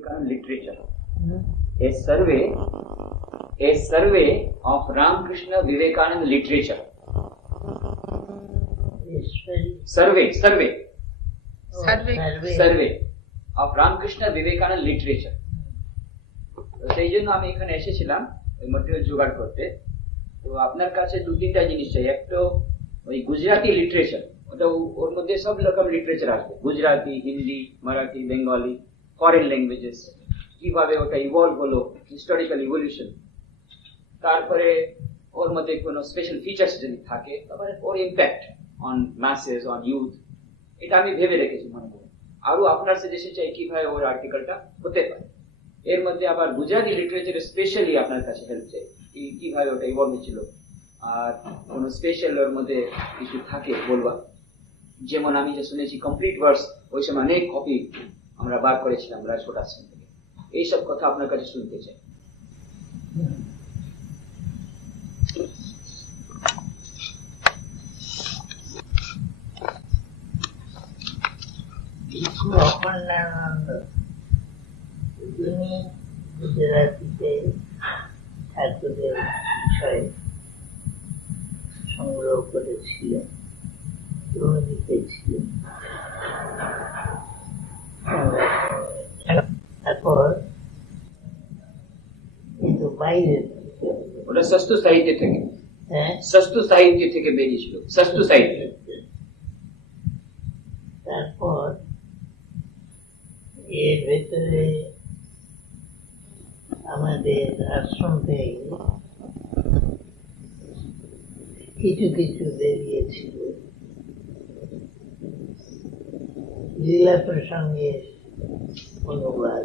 Vivekananda literature. A survey of Ramakrishna Vivekananda literature. Survey of Ramakrishna Vivekananda literature. সেই জন্য আমি এখানে এসেছিলাম ওই ম্যাটেরিয়াল জোগাড় করতে। তো আপনার কাছে দু তিনটা জিনিস চাই। একটা ওই গুজরাটি লিটারেচার, ওটা ওর মধ্যে সব রকম লিটারেচার আসবে, Gujarati, Hindi, Marathi, Bengali, foreign languages, কিভাবে ওটা ইভলভ হলো, হিস্টোরিক্যাল ইভলিউশন। তারপরে ওর মধ্যে কোনো স্পেশাল ফিচার্স যদি থাকে, তারপরে ওর impact on masses, on youth, এটা আমি ভেবে রেখেছি মনে করি। আরো আপনার সাজেশন চাই কিভাবে ওর আর্টিকেলটা হতে পারে। এর মধ্যে আবার গুজরাটি লিটারেচার স্পেশালি আপনার কাছে হেল্প চাই, কিভাবে ওটা ইভলভ হয়েছিল, আর কোন স্পেশাল ওর মধ্যে কিছু থাকে বলবা। যেমন আমি যে শুনেছি কমপ্লিট ভার্স ওই সময় অনেক কপি আমরা বার করেছিলাম রাজকোট আশ্রম থেকে। এইসব কথা আপনার কাছে শুনতে চাই। তিনি গুজরাটিতে ঠাকুরের বিষয় সংগ্রহ করেছিলেন এবং লিখেছিলেন। তারপর কিন্তু বাইরে ওটা সস্তু সাহিত্য থেকে, সস্তু সাহিত্য থেকে বেরিয়েছিল, সস্তু সাহিত্য। তারপর এর ভেতরে আমাদের আশ্রম থেকে কিছু কিছু বেরিয়েছিল লীলা প্রসঙ্গের অনুবাদ।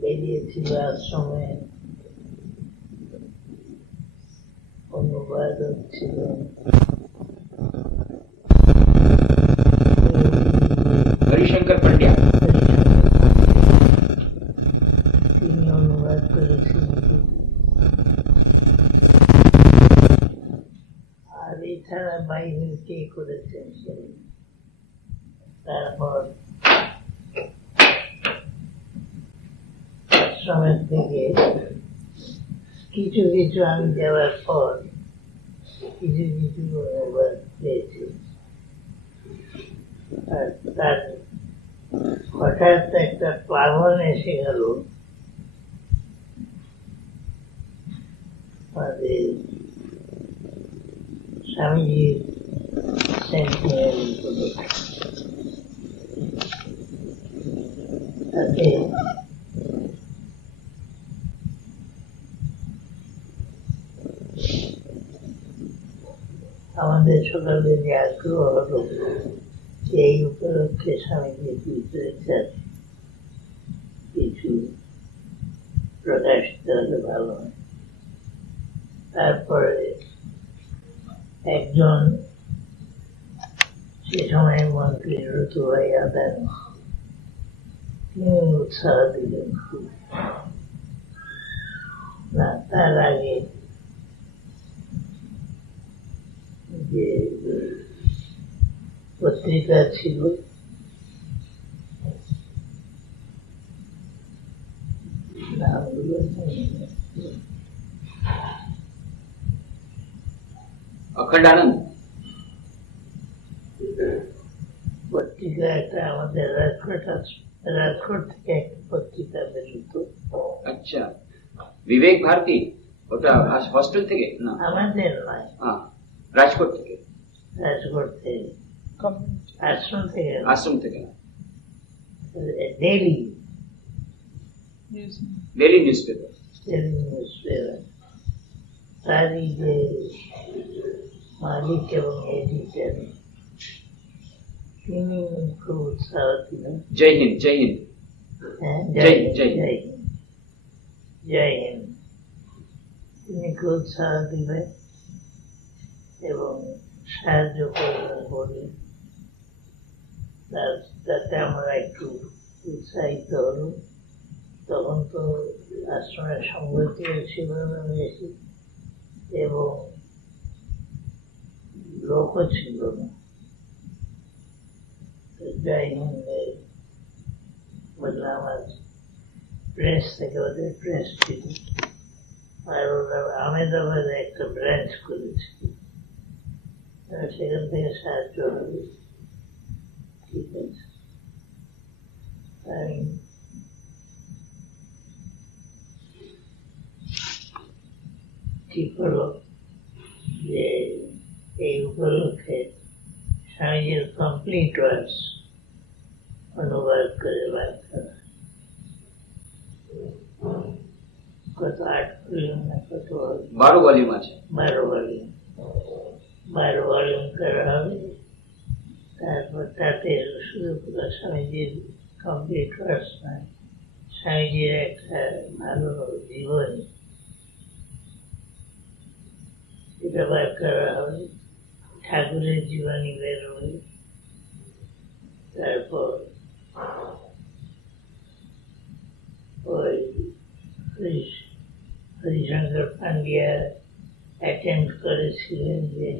বেরিয়েছিল আশ্রমে, অনুবাদ হচ্ছিল হরিশঙ্কর পান্ডিয়া, তিনি অনুবাদ করেছিলেন। আর এছাড়া বাইরে কে করেছেন। তারপর আশ্রমের থেকে কিছু কিছু আমি যাওয়ার পর কিছু কিছু অনুবাদ পেয়েছি। আর তার হঠাৎ একটা প্লাবন এসে গেল আমাদের স্বামীজির সেন্টিনারি গুলো। তাতে আমাদের সকালে যে আগ্রহ হলো এই উপলক্ষে স্বামীজির লিটারেচার কিছু প্রকাশিত হলে ভালো হয়। তারপরে একজন সে সময় মন্ত্রী ঋতুভাই আদান, তিনি উৎসাহ দিলেন খুব। না, তার আগে যে পত্রিকা ছিল নামগুলো অখণ্ডানন্দ পত্রিকা একটা আমাদের রাজকোট থেকে একটা পত্রিকা বেরোতো। আচ্ছা, বিবেক ভারতী, ওটা হস্টেল থেকে না? আমাদের নয়, রাজকোট থেকে। রাজকোট থেকে, আশ্রম থেকে। আশ্রম থেকে ডেইলি নিউজ পেপার। তারই যে মালিক এবং এডিটর, তিনি খুব উৎসাহ দিলেন। জয় হিন্দ, জয় হিন্দ, জয় হিন্দ, জয় হিন্দ। তিনি খুব উৎসাহ দিলেন এবং সাহায্য করবেন বলে তাতে আমরা একটু উৎসাহিত হলো। তখন তো আশ্রমের সংগতিও ছিল না বেশি এবং লোকও ছিল না। জয় হিন্দে বললাম, আমার প্রেস থেকে ওদের প্রেস ছিল, আর ওরা আহমেদাবাদে একটা ব্রাঞ্চ করেছিল, সেখান থেকে সাহায্য হবে। ঠিক আছে, আমি ঠিক হলো যে এই উপলক্ষে স্বামীজির কমপ্লিট ওয়ার্কস অনুবাদ করে বার করা। কত 8 ভলিউম না কত 12 ভলিউম আছে, 12 ভলিউম করা হবে। তারপর তাতে শুধু স্বামীজির কমপ্লিট ওয়ার্কস নয়, স্বামীজির একটা ভালো জীবনী এটা বার করা হবে, ঠাকুরের জীবনী বেরোবে। তারপর ওই হরিশঙ্কর পান্ডিয়া অ্যাটেন্ড করেছিলেন যে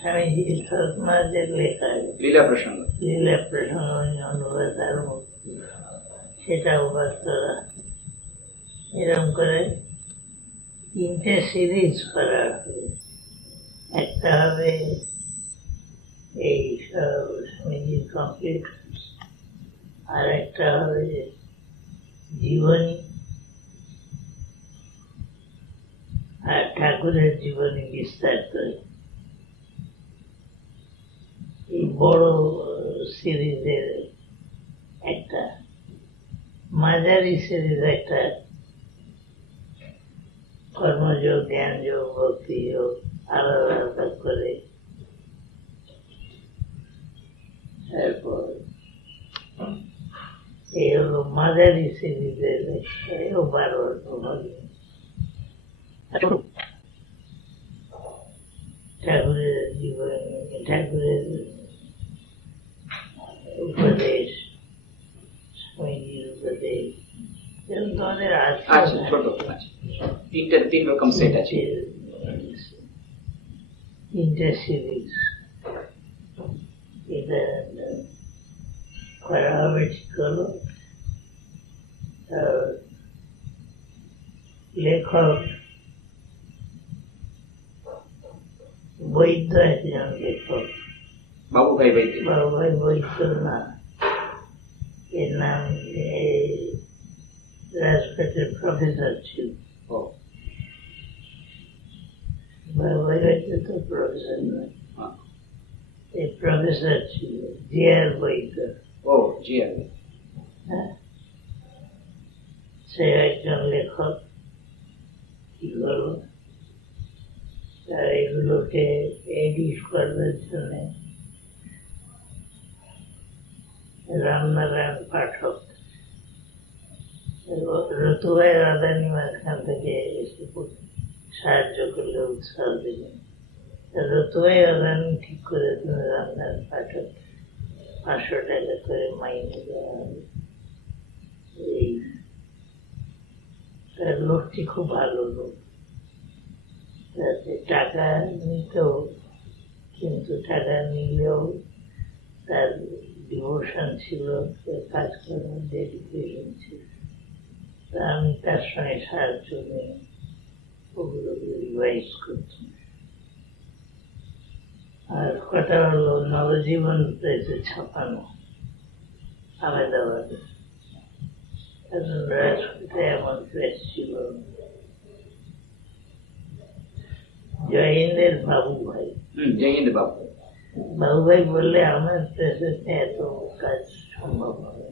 স্বামীজির সৎমাদের লেখা লীলা প্রসঙ্গ অনুবাদ আর মুক্তি, সেটা উপাস করা। এরকম করে 3টে সিরিজ করা হবে। একটা হবে এই সব স্বামীজির কমপ্লিট, আর একটা হবে জীবনী, আর ঠাকুরের জীবনী বিস্তার করে। এই বড় সিরিজের একটা মাঝারি সিরিজ, একটা কর্মযোগ, জ্ঞানযোগ, ভক্তি যোগ আলাদা আলাদা করে। তারপর এই হলো মাঝারি সিরিজের 12 ভলিউম। ঠাকুরের জীবনী, ঠাকুরের উপদেশ, স্বামীজির উপদেশ, যেমন তোমাদের আছে ছোট আছে, 3 রকম সেট আছে, 3টে সিরিজ। এটা করা হবে, ঠিক হলো। লেখক বৈদ্য, একজন লেখক, বাবুভাই বৈদ্য। বাবুভাই বৈদ্য না, এর নাম রাজঘাটের প্রফেসর ছিল। বাবুভাই বৈদ্য তো প্রফেসর নয়, এই প্রফেসর ছিল জিআর বৈদ্য। হ্যাঁ, সে একজন লেখক। কি করবো, এগুলোকে এডিট করবার জন্য রামনারায়ণ পাঠক, ঋতুভাই রাধানী মাঝখান থেকে এসে সাহায্য করলে, উৎসাহ দিলেন। ঋতুভাই রাধানী ঠিক করে দিলেন রামনারায়ণ পাঠক 500 টাকা করে মাইনে দেওয়া হবে। এই লোকটি খুব ভালো লোক, টাকা নিতেও, কিন্তু টাকা নিলেও তার ডিভোশন ছিল, কাজ করার ডেডিকেশন ছিল। তা আমি তার সঙ্গে সাহায্য নিয়ে ওগুলো রিভাইজ করতাম। আর কথা হলো নবজীবন প্রেসে ছাপানো আহমেদাবাদে, রাজকোটে এমন প্রেস ছিল। জয়হিন্দের বাবুভাই, বাবুভাই বললে আমার প্রেসে এত কাজ সম্ভব হবে,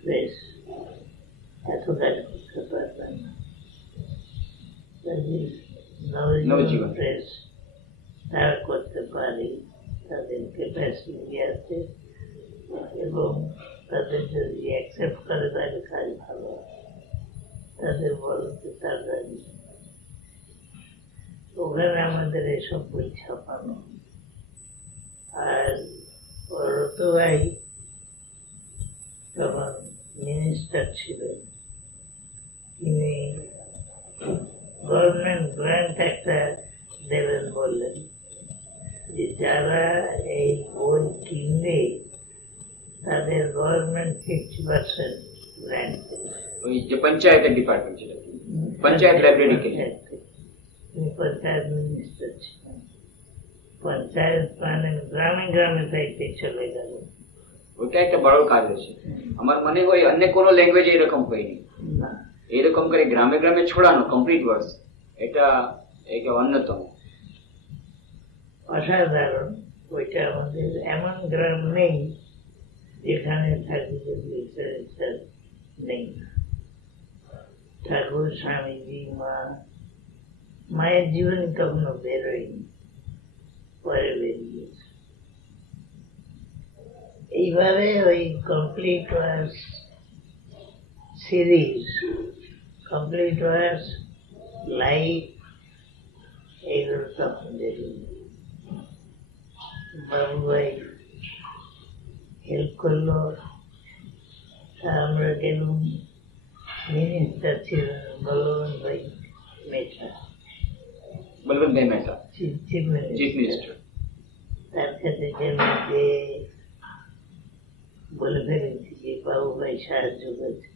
প্রেস এত কাজ করতে পারবেন না। নবজীবন প্রেস তারা করতে পারে, তাদের ক্যাপাসিটি আছে, এবং তাদের যদি অ্যাকসেপ্ট করে তাহলে কাজ ভালো, তাদের বলতে তাড়াতাড়ি। ওখানে আমাদের এসব বই ছাপানো, আর ওর তো ভাই তখন মিনিস্টার ছিলেন, তিনি গভর্নমেন্ট গ্রান্ট একটা দেবেন বললেন যে যারা এই বই কিনবে তাদের গভর্নমেন্ট 50% গ্রান্ট দেবে। ওই যে পঞ্চায়েতের ডিপার্টমেন্ট ছিল, পঞ্চায়েত লাইব্রেরি কে তিনি পঞ্চায়েত মিনিস্টার ছিলেন। পঞ্চায়েত মানে গ্রামে গ্রামে দায়িত্বে চলে গেল। ওটা একটা বড় কাজ হয়েছে। আমার মনে হয় অন্য কোনো ল্যাঙ্গুয়েজ এরকম হয়নি, এরকম করে গ্রামে গ্রামে ছড়ানো কমপ্লিট ওয়ার্ডস, এটা অন্যতম অসাধারণ। ওইটা আমাদের এমন গ্রাম নেই যেখানে ঠাকুরের লিটারেচার নেই। ঠাকুর, স্বামীজি, মায়ের জীবনী তখনও বেরোয়নি, পরে বেরিয়েছে। এইভাবে ওই কমপ্লিট ওয়ার্স সিরিজ, কমপ্লিট ওয়ার্স লাইফ, এইগুলো তখন বেরিয়ে বাবুভাই হেল্প করলো। আমরা গেলুম, মিনিস্টার ছিলেন বলবন্ত ভাই মেহতা, চিফ মিনিস্টার। তার কাছে গেলাম, যে বলে ফেলেছি যে বাবুভাই সাহায্য করেছে।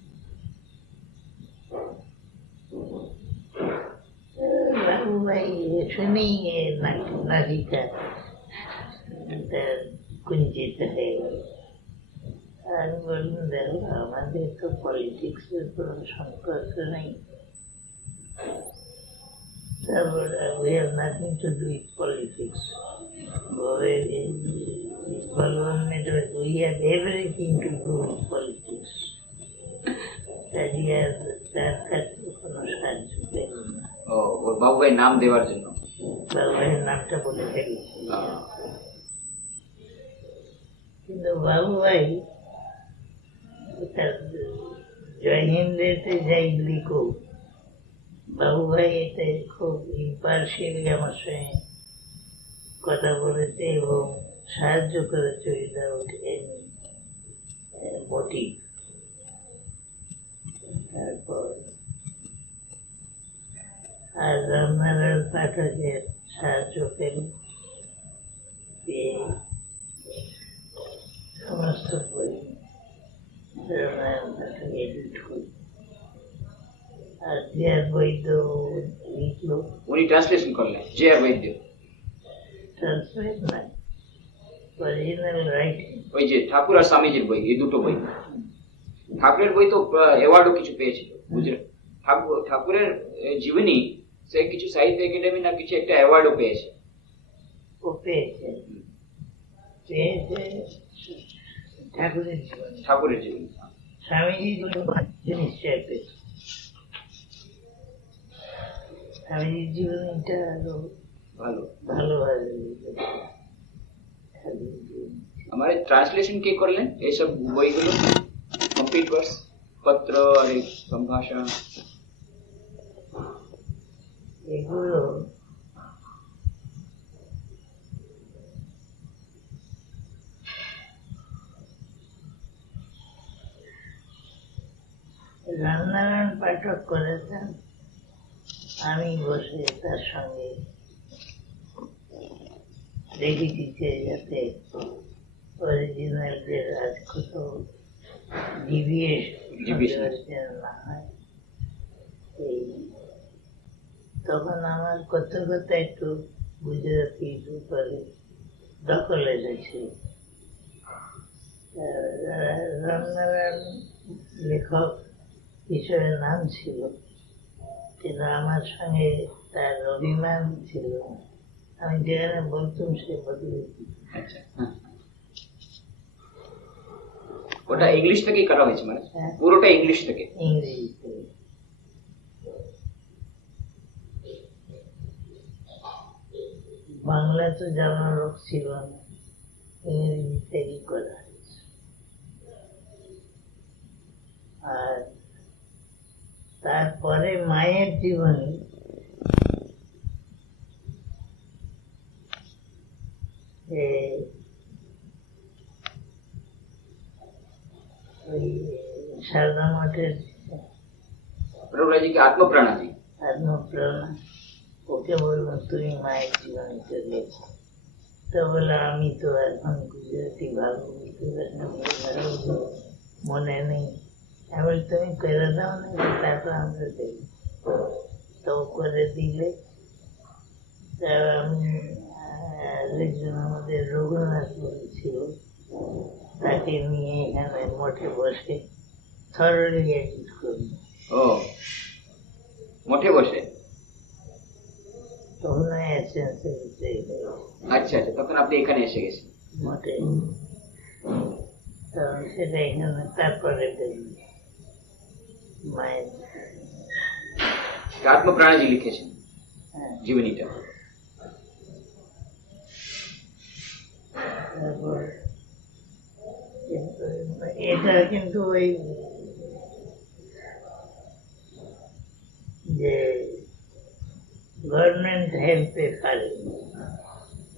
বাবুভাই শুনেই নাচিটা কুঞ্চিত হয়ে গেল। আমি বললাম, দেখো আমাদের তো পলিটিক্স এর কোনো সম্পর্ক নেই, we have nothing to do with politics. We have everything to do with politics. তার কাছে কোনো সাহায্য পেল না। ওর বাবুভাই নাম দেওয়ার জন্য বাবুভাইয়ের নামটা বলে ফেলেছি। কিন্তু বাবুভাই জয় হিন্দেতে যাই লিখো, বাবুভাই এতে খুব ইম্পার্শিয়ালি আমার সঙ্গে কথা বলেছে এবং সাহায্য করেছে উইদাউট এনি মোটিভ। তারপর আর রামনারায়ণ পাঠকের সাহায্য পেল, পেয়ে সমস্ত বই রামনারায়ণ পাঠক এডিট করি। আর জিয়ার বৈদ্য লিখলো, উনি ট্রান্সলেশন করলেন। জিয়ার বৈদ্য ট্রান্সলেট না, অরিজিনাল রাইটিং। ওই যে ঠাকুর আর স্বামীজির বই, এই দুটো বই। ঠাকুরের বই তো অ্যাওয়ার্ডও কিছু পেয়েছিল, বুঝলেন? ঠাকুরের জীবনী সে কিছু সাহিত্য একাডেমি না কিছু একটা অ্যাওয়ার্ডও পেয়েছে। ও পেয়েছে ঠাকুরের জীবনী। ঠাকুরের জীবনী, স্বামীজি নিশ্চয় পেয়েছে। স্বামীজির জীবনীটা আরো ভালোভাবে আমার ট্রান্সলেশন কে করলেন এইসব বইগুলো? কমপ্লিট ওয়ার্স, পত্র আর সম্ভাষণ, এগুলো রামনারায়ণ পাঠক করেছেন। আমি বসে তার সঙ্গে দেখেছি যে যাতে অরিজিনালদের আজ কত ডিভিয়েশন না হয়। এই তখন আমার কত কথা একটু গুজরাটি উপরে দখল এসেছে। রামনারায়ণ লেখক হিসেবে নাম ছিল, কিন্তু আমার সঙ্গে তার অভিমান ছিল। আমি যেখানে বলতাম সে বদলে। ওটা ইংলিশ থেকেই করা হয়েছে, মানে পুরোটা ইংলিশ থেকে? ইংরেজি থেকে। বাংলা তো জানার লোক ছিল না, ইংরেজি থেকেই করা হয়েছে। আর তারপরে মায়ের জীবনী ওই সারদা মঠের প্রভুরাজি কি আত্মপ্রাণাজি? আত্মপ্রেরণা। ওকে বললাম তুমি মায়ের জীবনীতে দিয়েছো, তো বলে আমি তো এখন গুজরাটি ভালো বলতে পারি না, মনে নেই। আমি তুমি করে দাও না, তারপর আমরা দেখি। তো করে দিলে আমি একজন আমাদের রঘুনাথ ছিল, তাকে নিয়ে এখানে মঠে বসে থরলি এডিট করি। ও, মঠে বসে? তখন আচ্ছা আচ্ছা, তখন আপনি এখানে এসে গেছেন মঠে। তো সেটা এখানে তারপরে মায়ের আত্মপ্রাণাজি লিখেছেন জীবনীটা। এটা কিন্তু ওই যে গভর্নমেন্ট হেল্পে পারেনি,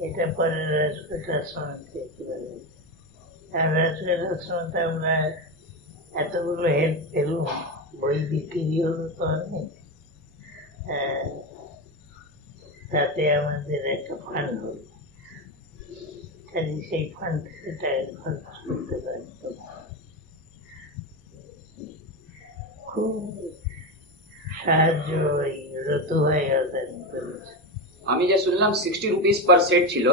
এটা পরে রাজকোট আশ্রম থেকে পারে। আর রাজকোট আশ্রমতে আমরা এতগুলো হেল্প পেলাম, বই বিক্রি হলো তো অনেক, তাতে আমাদের একটা ফান্ড হল, সেই ফান্ড সেটা খরচ করতে পারত। খুব সাহায্য ওই রতু ভাই করেছে। আমি যা শুনলাম 60 রুপিস পার সেট ছিল,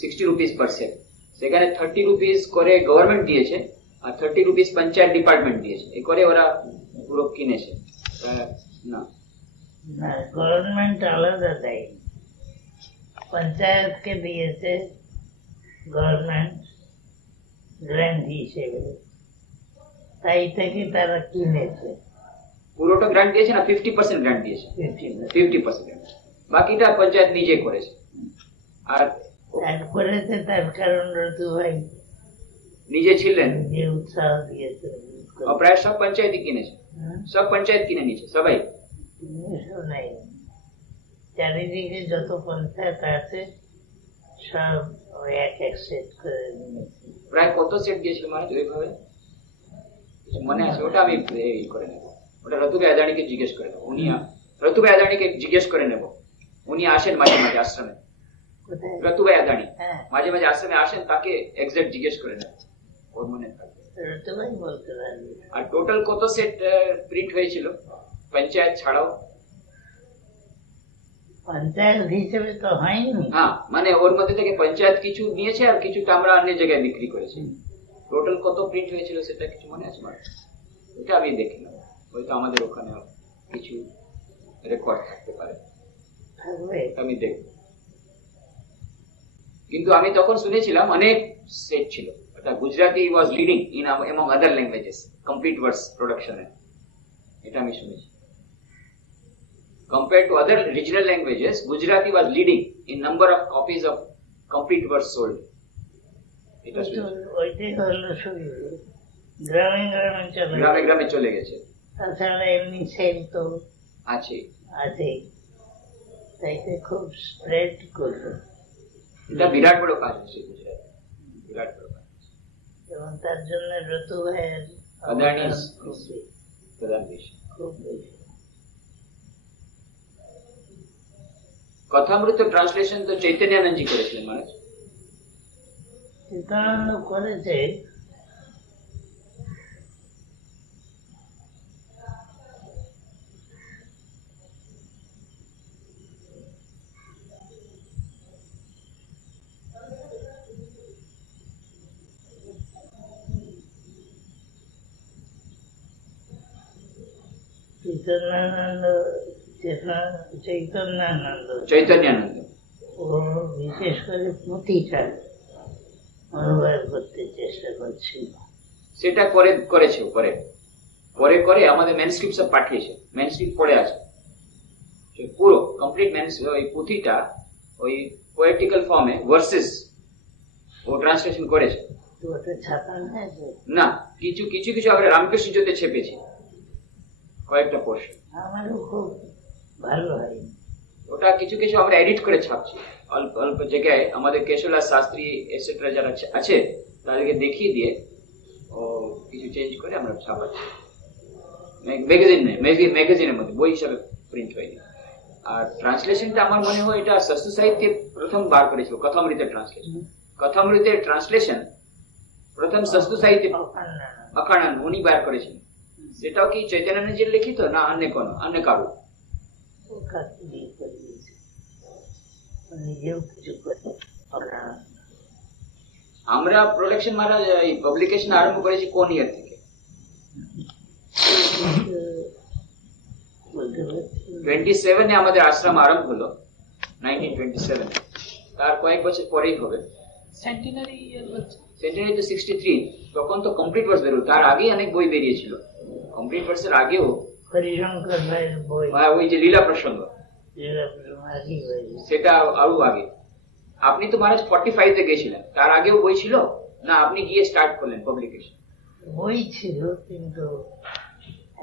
60 রুপিস পার সেট। সেখানে 30 রুপিস করে গভর্নমেন্ট দিয়েছে আর 30 রুপিস পঞ্চায়েত ডিপার্টমেন্ট দিয়েছে, এই করে ওরা পুরো কিনেছে। না না, গভর্নমেন্ট আলাদা দেয়, পঞ্চায়েতকে দিয়েছে গভর্নমেন্ট গ্র্যান্ট হিসেবে, তাই থেকে তারা কিনেছে। পুরোটা গ্রান্ট দিয়েছে না 50% গ্রান্ট দিয়েছে? 50%, বাকিটা পঞ্চায়েত নিজে করেছে। আর করেছে তার কারণ রতু ভাই নিজে ছিলেন, নিজে উৎসাহ দিয়েছে। প্রায় সব পঞ্চায়েতই কিনেছে, সব পঞ্চায়েত কিনে নিয়েছে সবাই। নাই, চারিদিকে যত পঞ্চায়েত আছে সব এক এক সেট করে নিয়েছে। প্রায় কত সেট দিয়েছিল মানে ওইভাবে মনে আছে? ওটা আমি করে নেবো, ওটা রতুভাই আদানিকে জিজ্ঞেস করে নেবো। উনি রতুভাই আদানিকে জিজ্ঞেস করে নেবো, উনি আসেন মাঝে মাঝে আশ্রমে। রতুভাই আদানি মাঝে মাঝে আশ্রমে আসেন, তাকে এক্সাক্ট জিজ্ঞেস করে নেবো, ওর মনে থাকবে। রতুভাই বলতে পারবে। আর টোটাল কত সেট প্রিন্ট হয়েছিল পঞ্চায়েত ছাড়াও? পঞ্চায়েত হিসেবে তো হয়নি। হ্যাঁ, মানে ওর মধ্যে থেকে পঞ্চায়েত কিছু নিয়েছে আর কিছুটা আমরা অন্য জায়গায় বিক্রি করেছি। টোটাল কত প্রিন্ট হয়েছিল সেটা কিছু মনে আছে? এটা আমি দেখি না, হয়তো আমাদের ওখানে কিছু রেকর্ড থাকতে পারে, আমি দেখব। কিন্তু আমি তখন শুনেছিলাম অনেক সেট ছিল, Gujarati was leading in among other languages complete words প্রোডাকশনে, এটা আমি শুনেছি। Compared to other regional languages, Gujarati was leading in number of copies of complete verse sold. গ্রামে গ্রামে চলে গেছে। তাছাড়া এমনি সেল তো আছে, তাইতে খুব স্প্রেড করবে। এটা বিরাট বড় কাজ হচ্ছে গুজরাটে, বিরাট বড় কাজ। এবং তার জন্য রতু ভাইয়ের আদানি প্রধান বেশি, খুব বেশি। কথামৃত ট্রান্সলেশন তো চৈতন্যানন্দ জি করেছিলেন মহারাজ। চিত্তানন্দ করেছে, চৈতন্যানন্দ ও বিশেষ করে পুঁথিটা অনুবাদ করতে চেষ্টা করছিল। সেটা করেছে পরে করে আমাদের ম্যানস্ক্রিপ্ট সব পাঠিয়েছে, ম্যানস্ক্রিপ্ট পড়ে আছে পুরো কমপ্লিট ওই পুঁথিটা ওই পোয়েটিক্যাল ফর্মে ভার্সেস ও ট্রান্সলেশন করেছে। না, কিছু কিছু কিছু আমরা রামকৃষ্ণ জ্যোতি ছেপেছি কয়েকটা পোর্শন, আমারও খুব ভালো হয়। ওটা কিছু কিছু আমরা এডিট করে ছাপছি অল্প অল্প জায়গায়, আমাদের কেশবলাল শাস্ত্রী এটসেট্রা যারা আছে তাদেরকে দেখিয়ে দিয়ে ও কিছু চেঞ্জ করে আমরা ছাপাচ্ছি, ম্যাগাজিনের মধ্যে, বই হিসাবে প্রিন্ট হয়নি। আর ট্রান্সলেশনটা আমার মনে হয় এটা সস্তু সাহিত্যে প্রথম বার করেছিল, কথামৃতের ট্রান্সলেশন। কথামৃতের ট্রান্সলেশন প্রথম সস্তু সাহিত্যে অখানন উনি বার করেছিলেন। সেটাও কি চৈতন্যজির লিখিত না অন্য কারো? আমরা প্রোডাকশন পাবলিকেশন আরম্ভ করেছি কোন ইয়ার থেকে? 27 আমাদের আশ্রম আরম্ভ হলো, 1927। তার কয়েক বছর পরেই হবে সেন্টিনারি তো 63। তখন তো কমপ্লিট ভার্স বেরোল, তার আগেই অনেক বই বেরিয়েছিল। কমপ্লিট ভার্সের আগেও হরিশঙ্কর ভাইয়ের বই, ওই যে লীলা প্রসঙ্গ, সেটা আরো আগে। আপনি তো মহারাজ 45 এ গেছিলেন, তার আগেও বই ছিল না? আপনি গিয়ে স্টার্ট করলেন পাবলিকেশন? বই ছিল কিন্তু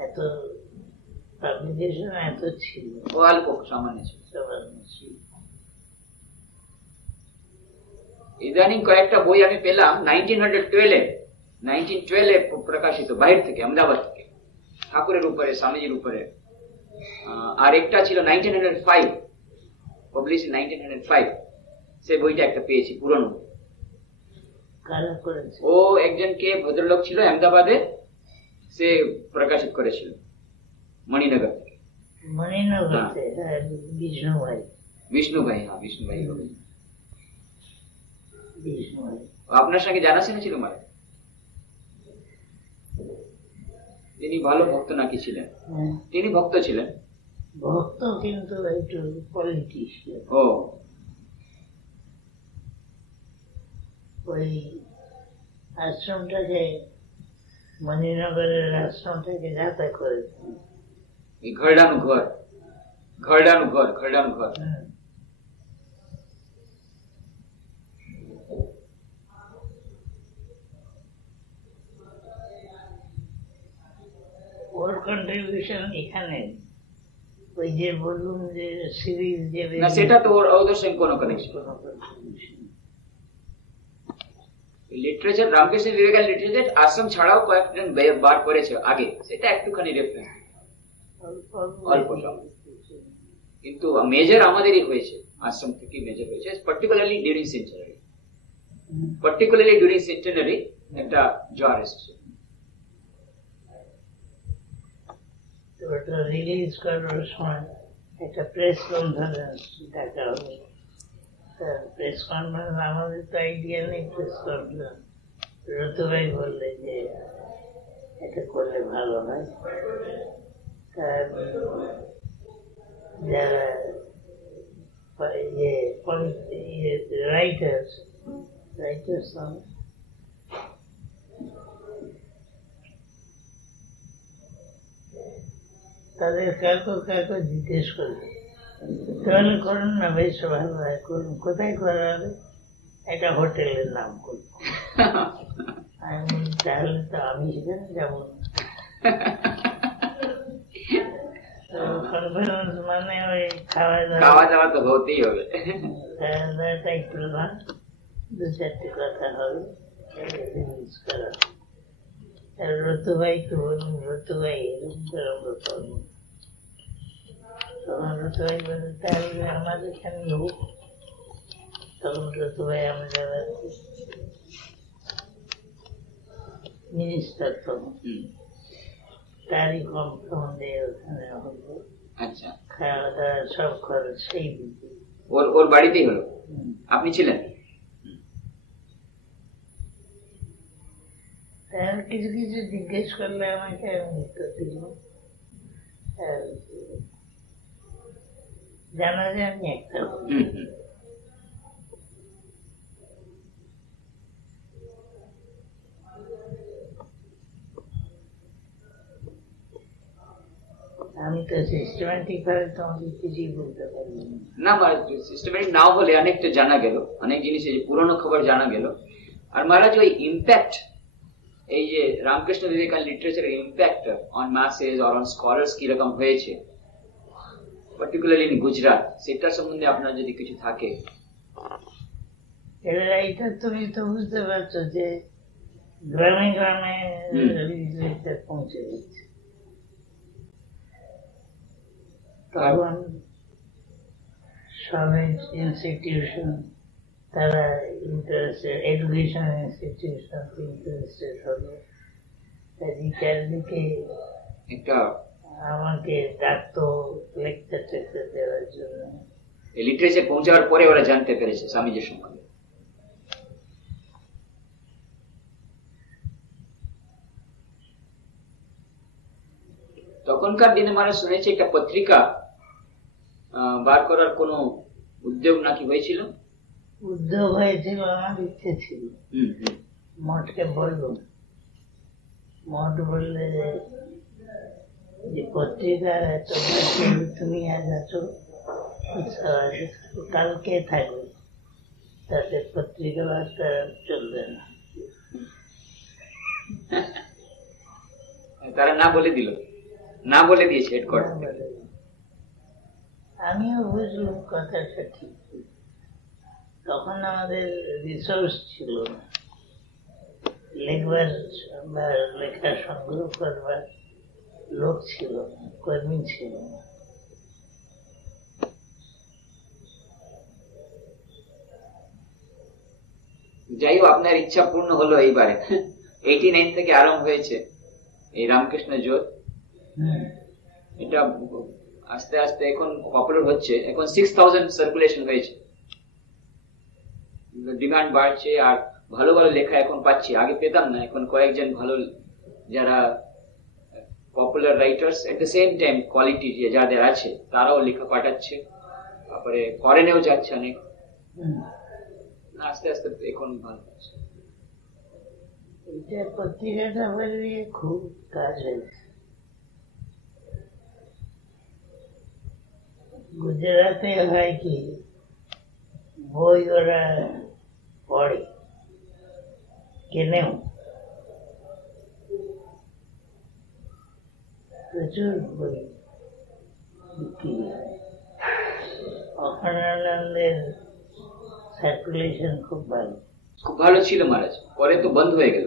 এত পাবলিকেশন এত ছিল, অল্প সামান্য ছিল। ইদানিং কয়েকটা বই আমি পেলাম 1912 প্রকাশিত, বাইরে থেকে, আহমেদাবাদ থেকে, ঠাকুরের উপরে, স্বামীজির উপরে। আর একটা ছিল 1905, পাবলিশ 1905। সে বইটা একটা পেয়েছি, পুরনো। ও একজনকে ভদ্রলোক ছিল আহমেদাবাদে, সে প্রকাশিত করেছিল মণিনগর থেকে। বিষ্ণুভাই, হ্যাঁ বিষ্ণুভাই হবে। আপনার সঙ্গে জানাশোনা ছিল মানে? তিনি ভালো ভক্ত নাকি ছিলেন? তিনি ভক্ত ছিলেন, ভক্ত কিন্তু একটু পলিটিশিয়ান। ও ওই আশ্রমটাকে, মণিনগরের আশ্রমটাকে যাতা করেছেন, ঘরডানু ঘর। ওর কন্ট্রিবিউশন এখানে ওই যে বলুন যে সিরিজ যে, না সেটা তো ওদের সঙ্গে কোনো connection. Literature, Ramakrishna Vivekananda literature আশ্রম ছাড়াও কয়েকজন বার করেছে আগে, সেটা একটুখানি রেফারেন্স, অল্প সময়। কিন্তু মেজর আমাদেরই হয়েছে, আশ্রম থেকে মেজর হয়েছে, পার্টিকুলারলি ডিউরিং সেন্টেনারি একটা জ্বর এসেছে। ওটা রিলিজ করার সময় একটা প্রেস কনফারেন্স ডাকা হবে। প্রেস কনফারেন্স, আমাদের তো আইডিয়া নেই প্রেস কনফারেন্স। রতুভাই বললে যে এটা করলে ভালো হয়। তার যারা রাইটার্স তাদের কাউকে জিজ্ঞেস করবে, তাহলে করুন না, বেশ ভালো হয়, করুন। কোথায় করা হবে? একটা হোটেলের নাম করব। তাহলে তো আমি সেখানে যাবো না। কনফারেন্স মানে ওই খাওয়া দাওয়া তো হতেই হবে, দাওয়াটাই প্রধান। 2-4টে কথা হবে, রিলিজ করা। রতুভাই তো বলুন, রতুভাই এরকম করবো। তখন রতুভাই বলে তাহলে আমাদের এখানে হোক। তখন রতুভাই আমরা মিনিস্টার, তখন তারই কম্পাউন্ডে ওখানে হলো। আচ্ছা, খাওয়া দাওয়া সব খরচ সেই দিতে, ওর বাড়িতেই হলো। আপনি ছিলেন? কিছু কিছু জিজ্ঞেস করলে আমাকে আমি উত্তর দিল। জানা যায় আমি একটা আমি তো সিস্টেমেটিক ভাবে তোমাকে কিছুই বলতে পারবো না। সিস্টেমেটিক নাও হলে অনেকটা জানা গেল, অনেক জিনিস পুরনো খবর জানা গেল। আর মহারাজ ওই ইম্প্যাক্ট, এই যে রামকৃষ্ণ বিবেকানন্দ লিটারেচারের impact on masses or on scholars কিরকম হয়েছে, পার্টিকুলারলি ইন গুজরাট, সেটার সম্বন্ধে আপনার যদি কিছু থাকে। এটা তুমি তো বুঝতে পারছো যে গ্রামে গ্রামে লিটারেচার পৌঁছে দিচ্ছে। তখন সব ইনস্টিটিউশন তারা ইন্টারেস্টেড, এডুকেশন ইনস্টিটিউশন ইন্টারেস্টেড হবে। চারিদিকে একটা আমাকে ডাকতো লেকচার টেকচার দেওয়ার জন্য। লিটারেচার পৌঁছাবার পরে ওরা জানতে পেরেছে স্বামীজির সম্বন্ধে। তখনকার দিনে মানে শুনেছি একটা পত্রিকা বার করার কোনো উদ্যোগ নাকি হয়েছিল। উদ্যোগ হয়েছিল, আমার ইচ্ছে ছিল মঠকে বলবো। মঠ বললে যে পত্রিকা তুমি আজ আছো, কালকে থাকবে, তাতে পত্রিকা বার্তা চলবে না। তারা না বলে দিল, না বলে দিয়েছে হেডকোয়ার্টার। আমিও বুঝলাম কথাটা ঠিক। তখন আমাদের রিসোর্স ছিল না, লেখবার বা লেখা সংগ্রহ করবার লোক ছিল না, কর্মী ছিল না। যাই হোক, আপনার ইচ্ছা পূর্ণ হলো এইবারে। 89 থেকে আরম্ভ হয়েছে এই রামকৃষ্ণ জোট। এটা আস্তে আস্তে এখন পপুলার হচ্ছে। এখন 6000 সার্কুলেশন হয়েছে, ডিমান্ড বাড়ছে, আর ভালো ভালো লেখা এখন পাচ্ছি, আগে পেতাম না। এখন কয়েকজন ভালো যারা popular writers at the same time quality যাদের আছে তারাও লেখা পাঠাচ্ছে, তারপরে ফরেনেও যাচ্ছে অনেক। আস্তে আস্তে এখন ভালো হচ্ছে। এটা পত্রিকাটা বললে খুব কাজ হয়েছে। গুজরাটে হয় কি, বই ওরা পড়ে, কেনেও প্রচুর বই বিক্রি হয়। অখণ্ডানন্দের সার্কুলেশন খুব ভালো, খুব ভালো ছিল মহারাজ। পরে তো বন্ধ হয়ে গেল।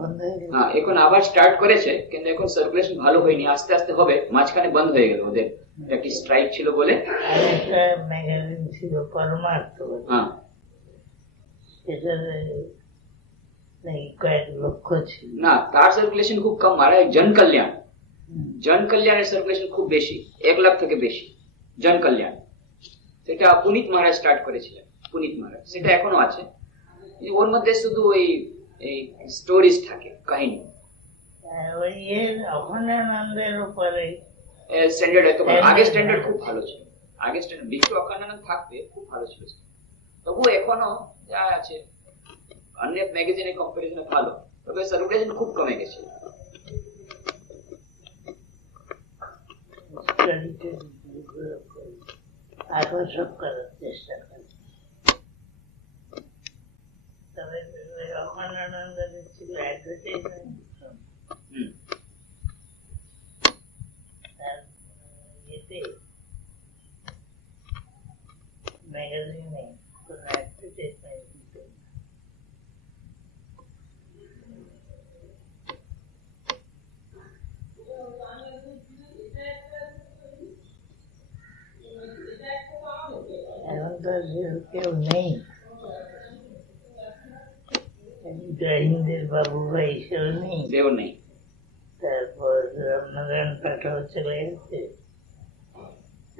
বন্ধ হয়ে গেল। হ্যাঁ, এখন আবার স্টার্ট করেছে, কিন্তু এখন সার্কুলেশন ভালো হয়নি, আস্তে আস্তে হবে। মাঝখানে বন্ধ হয়ে গেল, ওদের একটি স্ট্রাইক ছিল বলে। আরেকটা ম্যাগাজিন ছিল পরমার্থ, সেটা নাকি কয়েক লক্ষ ছিল। না, তার সার্কুলেশন খুব কম মহারাজ। জন কল্যাণ, জন কল্যাণের সার্কুলেশন খুব বেশি, 1 লাখ থেকে বেশি। জন কল্যাণ সেটা পুনিত মহারাজ স্টার্ট করেছিলেন, পুনিত মহারাজ। সেটা এখনো আছে। ওর মধ্যে শুধু ওই স্টোরিজ থাকে, কাহিনী। ওই অখণ্ডানন্দের উপরে স্ট্যান্ডার্ড এত ভালো। আগে স্ট্যান্ডার্ড খুব ভালো ছিল, আগে স্ট্যান্ডার্ড বিশ্ব অখণ্ডানন্দ থাকতে খুব ভালো ছিল। তবু এখনো যা আছে অন্য ম্যাগাজিনের কম্পারিজনে ভালো, তবে সার্কুলেশন খুব কমে গেছে। আকর্ষক করার চেষ্টা করে। তবে অখণ্ডানন্দের ছিল অ্যাডভার্টাইজমেন্ট, ইয়েতে ম্যাগাজিনে কোনো অ্যাডভার্টাইজমেন্ট দিত না। এখন তো কেউ নেই, ইব্রাহিমদের বাবু ভাই সেও নেই, নেই। তারপর রামনারায়ণ পাঠক চলে গেছে,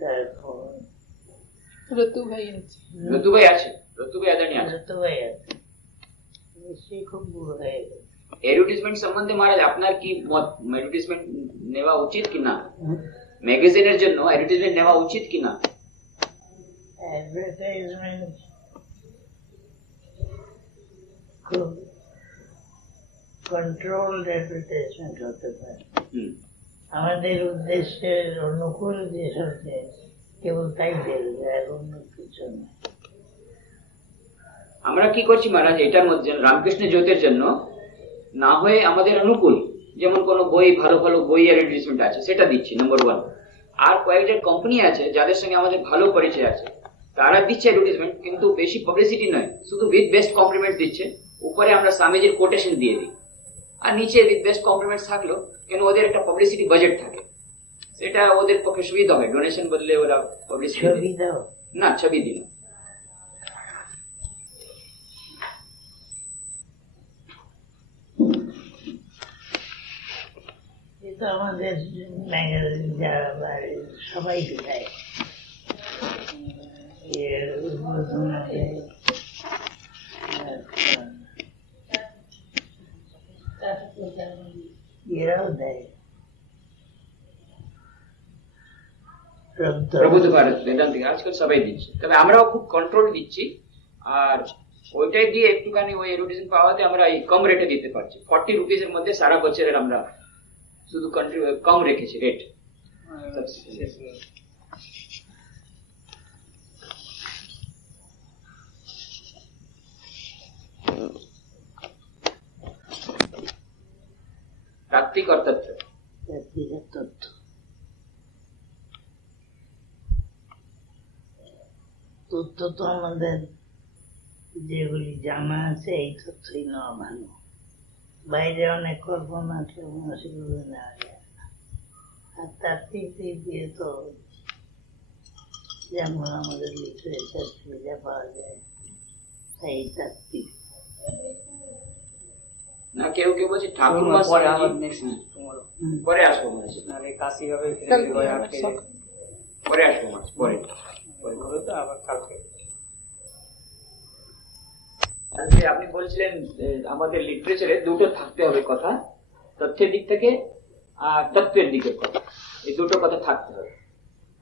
তারপর ঋতু ভাই আছে, ঋতুভাই আছে, ঋতুভাই আদানি আছে, ঋতুভাই আছে, নিশ্চয়ই খুব বুড়ো হয়ে গেছে। অ্যাডভার্টাইজমেন্ট সম্বন্ধে মহারাজ আপনার কি মত? অ্যাডভার্টাইজমেন্ট নেওয়া উচিত কিনা? ম্যাগাজিনের জন্য অ্যাডভার্টাইজমেন্ট নেওয়া উচিত কিনা? অ্যাডভার্টাইজমেন্ট খুব কন্ট্রোলড অ্যাডভার্টাইজমেন্ট হতে পারে। আমাদের উদ্দেশ্যের অনুকূল যেসব কেবল তাই দেখবে, আর অন্য কিছু না। আমরা কি করছি মহারাজ এটার মধ্যে? রামকৃষ্ণ জ্যোতির জন্য না হয়ে আমাদের অনুকূল, যেমন কোন বই, ভালো ভালো বই এর অ্যাডভার্টাইজমেন্ট আছে, সেটা দিচ্ছি নম্বর 1। আর কয়েকজন কোম্পানি আছে যাদের সঙ্গে আমাদের ভালো পরিচয় আছে, তারা দিচ্ছে অ্যাডভার্টাইজমেন্ট, কিন্তু বেশি পাবলিসিটি নয়, শুধু উইথ বেস্ট কমপ্লিমেন্ট দিচ্ছে। উপরে আমরা স্বামীজির কোটেশন দিয়ে দিই, আর নিচে বেস্ট কমপ্লিমেন্টস থাকলো, কেন ওদের একটা পাবলিসিটি বাজেট থাকে, সেটা ওদের পক্ষে সুবিধা হয়। ডোনেশন বদলে ওরা পাবলিসিটি না, ছবি দিল। এটা আমাদের ম্যাগাজিন যারা সবাই দেয়, এরাও দেয়। প্রবুদ্ধ ভারত বেদান্ত আজকাল সবাই দিচ্ছে, তবে আমরাও খুব কন্ট্রোল দিচ্ছি, আর ওইটাই দিয়ে একটুখানি ওই এডভার্টাইজিং পাওয়াতে আমরা এই কম রেটে দিতে পারছি। 40 রুপিস এর মধ্যে সারা বছরের আমরা শুধু কম রেখেছি রেট। তাত্ত্বিক আর তথ্য, তথ্য তথ্য তো আমাদের যেগুলি জানা আছে এই তথ্যই নেওয়া ভালো। বাইরে অনেক কল্পনা টল্পনা সেগুলো নেওয়া যায় না। আর তাত্ত্বিক দিক দিয়ে তো যেমন আমাদের লিটারেচার যা পাওয়া যায় তাই তাত্ত্বিক। না কেউ কেউ বলছে ঠাকুর পরে আসবো, কাশি হবে পরে আসবো, পরে আবার কালকে। আপনি বলছিলেন আমাদের লিটারেচারে দুটো থাকতে হবে কথা, তথ্যের দিক থেকে আর তত্ত্বের দিকের কথা, এই দুটো কথা থাকতে হবে।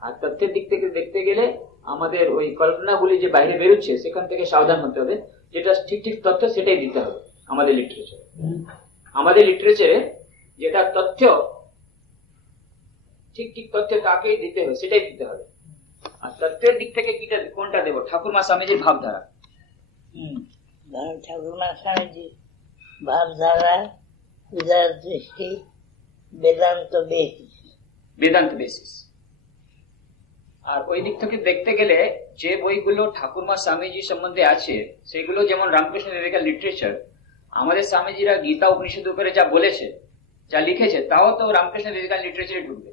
আর তথ্যের দিক থেকে দেখতে গেলে আমাদের ওই কল্পনাগুলি যে বাইরে বেরোচ্ছে সেখান থেকে সাবধান হতে হবে, যেটা ঠিক ঠিক তথ্য সেটাই দিতে হবে আমাদের লিটারেচারে। আমাদের লিটারেচারে যেটা তথ্য ঠিক ঠিক তথ্য তাকেই দিতে হবে, সেটাই দিতে হবে। আর তত্ত্বের দিক থেকে কোনটা দেবো? ঠাকুরমা স্বামীজির ভাবধারা। ঠাকুরমা স্বামীজি ভাবধারা, উদার দৃষ্টি, বেদান্ত বেসিস, বেদান্ত বেসিস। আর ওই দিক থেকে দেখতে গেলে যে বইগুলো ঠাকুরমা স্বামীজি সম্বন্ধে আছে সেগুলো যেমন রামকৃষ্ণ বিবেকানন্দ লিটারেচার, আমাদের স্বামীজিরা গীতা উপনিষদ উপরে যা বলেছে, যা লিখেছে, তাও তো রামকৃষ্ণ বিবেকানন্দ লিটারেচারে ঢুকবে,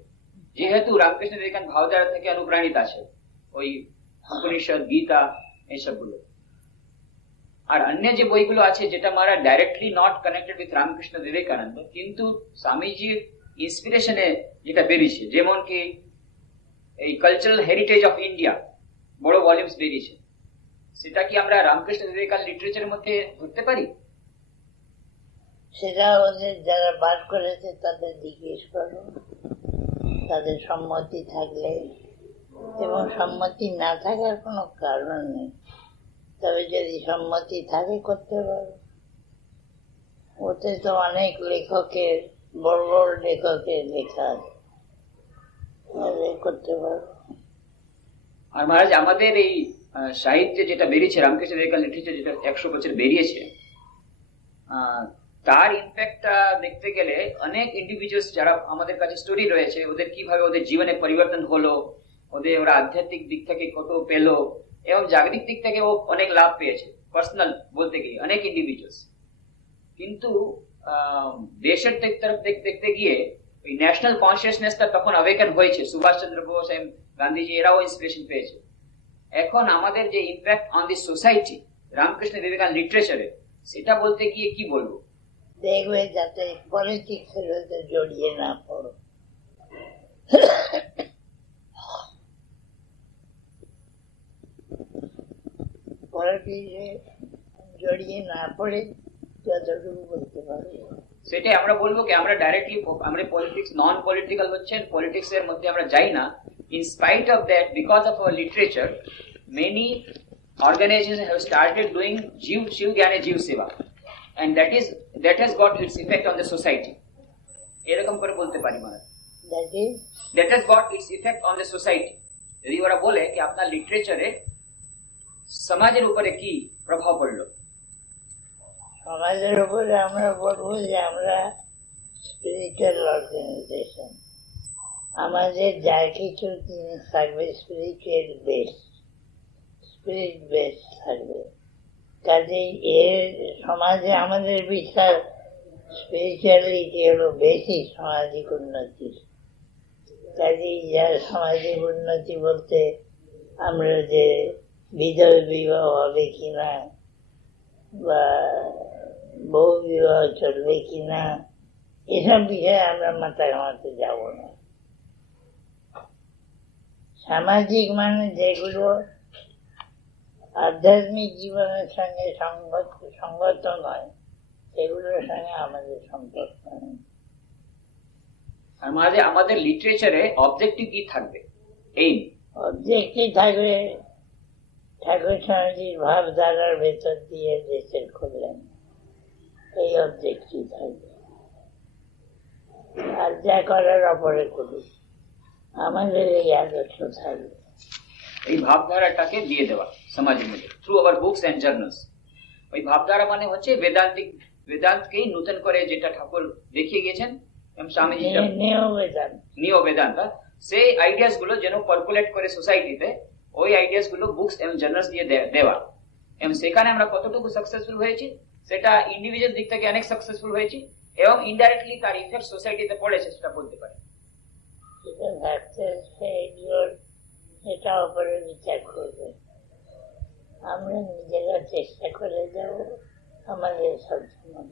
যেহেতু রামকৃষ্ণ বিবেকানন্দ ভাবধারা থেকে অনুপ্রাণিত আছে ওই উপনিষদ, গীতা, এইসবগুলো। আর অন্য যে বইগুলো আছে যেটা মারা directly not connected with Ramakrishna Vivekananda, কিন্তু স্বামীজির ইন্সপিরেশনে যেটা বেরিয়েছে, যেমন কি এই কালচারাল হেরিটেজ অফ ইন্ডিয়া বড় ভলিউমস বেরিয়েছে, সেটা কি আমরা রামকৃষ্ণ বিবেকানন্দ লিটারেচারের মধ্যে ধরতে পারি? সেটা ওদের যারা বার করেছে তাদের জিজ্ঞেস করো, তাদের সম্মতি থাকলে, এবং সম্মতি না থাকার কোনো কারণ নেই, তবে যদি সম্মতি থাকে করতে পারো। ওতে তো অনেক লেখকের, বড় বড় লেখকের লেখা করতে পারো। আর মহারাজ আমাদের এই সাহিত্যে যেটা বেরিয়েছে রামকৃষ্ণ বিবেকানন্দ লিটারেচার, যেটা 100 বছর বেরিয়েছে, তার ইম্প্যাক্টটা দেখতে গেলে অনেক ইন্ডিভিজুয়ালস যারা আমাদের কাছে স্টোরি রয়েছে, ওদের কিভাবে ওদের জীবনে পরিবর্তন হলো, ওরা আধ্যাত্মিক দিক থেকে কত পেলো, এবং জাগতিক দিক থেকে ও অনেক লাভ পেয়েছে, পার্সোনাল বলতে গিয়ে অনেক ইন্ডিভিজুয়ালস। কিন্তু দেশের তরফ দেখতে গিয়ে ওই ন্যাশনাল কনসিয়াসনেসটা তখন অ্যাওয়েকেন হয়েছে, সুভাষচন্দ্র বোস, গান্ধীজি এরাও ইন্সপিরেশন পেয়েছে। এখন আমাদের যে impact on the society Ramakrishna Vivekananda লিটারেচারে, সেটা বলতে গিয়ে কি বলবো, দেখবে যাতে পলিটিক্সের সাথে জড়িয়ে না পড়ো। পলিটিক্সে জড়িয়ে না পড়ে যতটুকু বলতে পারবে সেটাই আমরা বলবো। কি আমরা ডাইরেক্টলি আমরা পলিটিক্স নন পলিটিক্যাল হচ্ছেন, পলিটিক্স এর মধ্যে আমরা যাই না। In spite of that, because of our literature, many organizations have started doing Shiv Gyane Jiv Seva, and that has got its effect on the society. এরকম করে বলতে পারি মানে that has got its effect on the society. যদি ওরা বলে কি আপনার লিটারেচারে সমাজের উপরে কি প্রভাব পড়লো, সমাজের উপরে আমরা বলবো যে আমরা স্পিরিচুয়াল অর্গানাইজেশন, আমাদের যা কিছু থাকবে স্পিরিচুয়াল বেস, স্পিরিট বেস থাকবে। কাজেই এর সমাজে আমাদের বিশ্বাস স্পিরিচুয়ালিটি হলো বেশি সামাজিক উন্নতির। কাজেই যার সামাজিক উন্নতি বলতে আমরা যে বিধবা বিবাহ হবে কিনা বা বহু বিবাহ চলবে কিনা এসব বিষয়ে আমরা মাথা ঘামাতে যাব না। সামাজিক মানে যেগুলো আধ্যাত্মিক জীবনের সঙ্গে সঙ্গত নয় সেগুলোর সঙ্গে আমাদের সম্পর্ক নেই। আমাদের লিটারেচারে অবজেক্টিভ কি থাকবে? এইম অবজেক্টিভ থাকবে ঠাকুর স্বামীজির ভাবধারার ভেতর দিয়ে দেশের কল্যাণ, এই অবজেক্টিভ থাকবে। আর যা করার অপরে করুক, আমাদের এই আদর্শ থাকবে। এই ভাবধারাটাকে দিয়ে দেওয়া সমাজের মধ্যে through our books and journals. ওই ভাবধারা মানে হচ্ছে বেদান্তকেই নূতন করে যেটা ঠাকুর দেখিয়ে গেছেন স্বামীজি, নিও বেদান্ত, সেই আইডিয়াস গুলো যেন পার্কুলেট করে সোসাইটিতে, ওই আইডিয়াস গুলো বুকস এবং জার্নালস দিয়ে দেওয়া। এবং সেখানে আমরা কতটুকু সাকসেসফুল হয়েছি সেটা ইন্ডিভিজুয়াল দিক থেকে অনেক সাকসেসফুল হয়েছি, এবং ইনডাইরেক্টলি তার ইফেক্ট সোসাইটিতে পড়েছে সেটা বলতে পারে। এটা উপরে বিচার করবে, আমরা নিজেরা চেষ্টা করে যাব আমাদের সবসময়,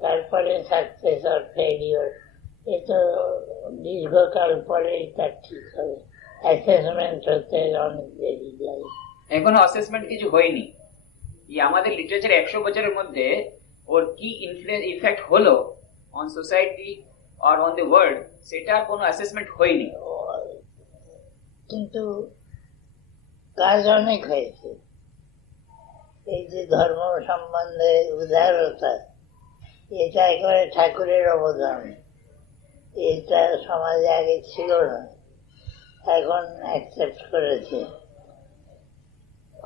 তারপরে সাকসেস আর ফেলিওর এ তো দীর্ঘকাল পরেই তার ঠিক হবে। অ্যাসেসমেন্ট হতে অনেক দেরি লাগে, এখনো অ্যাসেসমেন্ট কিছু হয়নি। আমাদের লিটারেচার 100 বছরের মধ্যে ওর কি ইফেক্ট হলো অন সোসাইটি আর অন দ্য ওয়ার্ল্ড সেটার কোনো অ্যাসেসমেন্ট হয়নি, কিন্তু কাজ অনেক হয়েছে। এই যে ধর্ম সম্বন্ধে উদারতা, এটা একেবারে ঠাকুরের অবদান। এটা সমাজে আগে ছিল না, এখন অ্যাকসেপ্ট করেছে,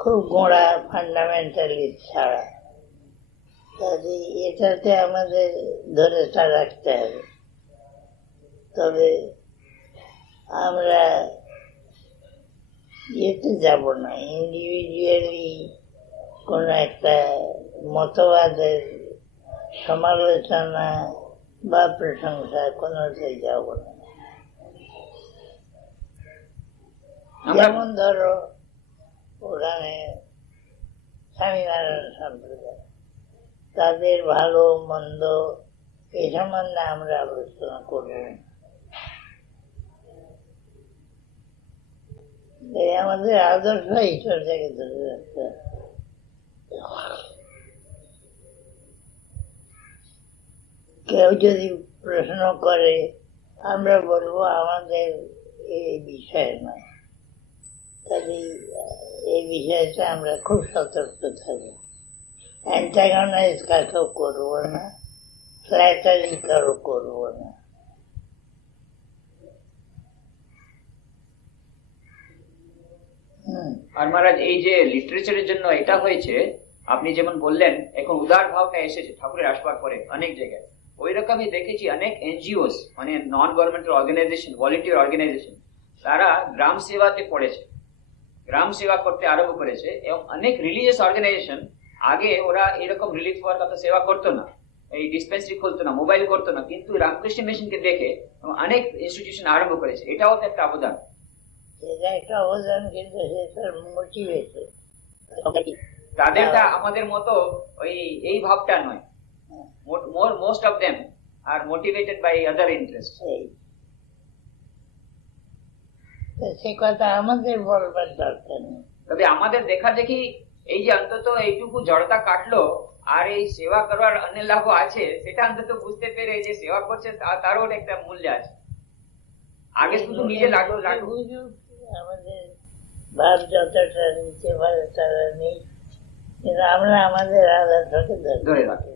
খুব গোড়া ফান্ডামেন্টালিস্ট ছাড়া। কাজে এটাতে আমাদের ধরে রাখতে হবে। তবে আমরা ইয়েতে যাব না, ইন্ডিভিজুয়ালি কোন একটা মতবাদের সমালোচনা বা প্রশংসা কোনটাই যাব না। যেমন ধরো ওখানে স্বামীনারায়ণ সম্প্রদায়, তাদের ভালো মন্দ এই সম্বন্ধে আমরা আলোচনা করব। আমাদের আদর্শ ঈশ্বরটাকে ধরে রাখতে, কেউ যদি প্রশ্ন করে আমরা বলবো আমাদের এই বিষয় নয়, তাহলে এই বিষয়টা আমরা খুব সতর্ক থাকবো। অ্যান্টাগনাইজ কাকেও করবো না, ফ্ল্যাটারি কারো করবো না। আর মহারাজ এই যে লিটারেচারের জন্য এটা হয়েছে, আপনি যেমন বললেন এখন উদার ভাবটা এসেছে ঠাকুরের আসবার পরে অনেক জায়গায়, ওই রকমই দেখেছি অনেক এনজিওস মানে non governmental organization, volunteer organization, তারা গ্রাম সেবাতে পড়েছে, গ্রাম সেবা করতে আরম্ভ করেছে। এবং অনেক রিলিজিয়াস অর্গানাইজেশন আগে ওরা এরকম রিলিফ ওয়ার্ক অত সেবা করতো না, এই ডিসপেন্সারি খুলতো না, মোবাইল করতো না, কিন্তু রামকৃষ্ণ মিশনকে দেখে অনেক ইনস্টিটিউশন আরম্ভ করেছে। এটাও তো একটা অবদান। একটা অবদান, কিন্তু মোটিভেটেড, তাদেরটা আমাদের মতো ওই এই ভাবটা নয়। Most of them are motivated by other interest. সে কথা আমাদের বলবার দরকার নেই। তবে আমাদের দেখা দেখি এই যে অন্তত এইটুকু জড়তা কাটলো আর এই সেবা করার অন্য লাভ আছে, সেটা অন্তত বুঝতে পেরে যে সেবা করছে তারও একটা মূল্য আছে। আগে শুধু নিজে লাগলো আমাদের ভাব যতটা নিতে পারে তারা নেই, কিন্তু আমরা আমাদের আদর্শকে ধরে রাখি।